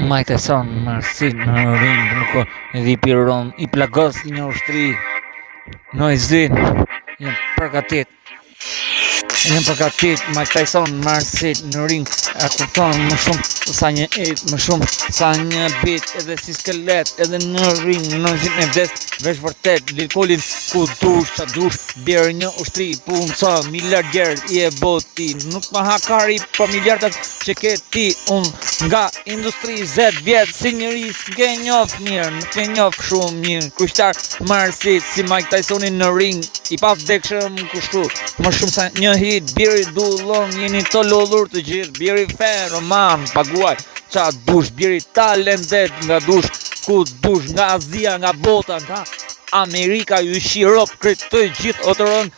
Mike Tyson marrësi në ring nuk i piron i plagos një ushtri në izin janë përgatit Mike Tyson marrësi në ring e kupton më shumë sa një it më shumë sa një bit edhe si skelet edhe në ring në zik në vdes vesh vërtet lirkolin ku dush qa dush bjerë një ushtri pun sa miliarder i e boti nuk ma hakari për miliardat që ke ti unë nga industri 10 vjetë si njëri s'ke njof mirë nuk ke njof shumë mirë kushtar marrësit si Mike Tysonin në ring i pa vdekshëm kushtu më shumë sa një hit bjeri dullon jeni të lollur të gjithë bjeri roman paguaj qa dush bjeri talentet nga dush ku dush nga Azia nga bota nga Amerika ju shirop kret të gjithë otërën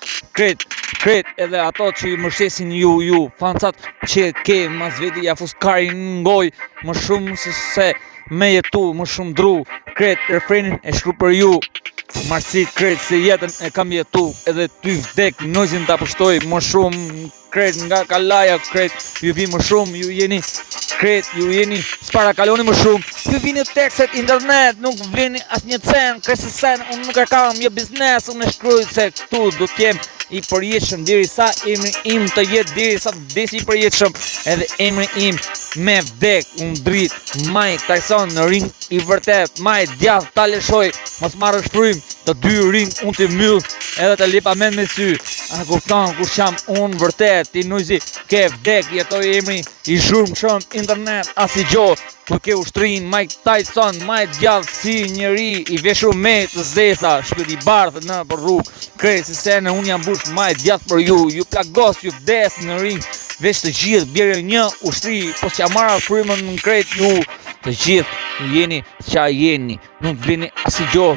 kret edhe ato që ju mështesin ju fancat që ke mas veti ja fuskarin ngoj më shumë se me jetu më shumë dru kret refrenin e shkru për ju marsit kret se jetën e kam jetu edhe ty vdek nojzin ta pushtoj më shumë kret nga kalaja kret ju vi më shumë ju jeni kret ju jeni s'para kaloni më shumë ju vini tekset internet nuk vini as një cen kresë sen unë nuk e kam jo biznes unë e shkruj se këtu do t'jem i përjetshëm diri sa emri im të jetë diri sa vdesi i përjetshëm edhe emri im me vdek unë drit Mike Tyson në ring i vërtet Mike djath ta leshoj mos marrë shfrym të dy ring unë t'i myll edhe të lipa men me sy a kupton kur qam unë vërtet ti nujzi ke vdek jetoj emri i zhurmë shumë internet as i gjo ku ke ushtrin Mike Tyson Mike djath si njeri i veshur me të zesa shpët i bardhë në për rrug krejt si sene unë jam bush Mike djath për ju plagos ju vdes në ring vesh të gjithë bjerë një ushtri po që marra frymën në krejt ju të gjithë jeni qa jeni nuk vini as i gjo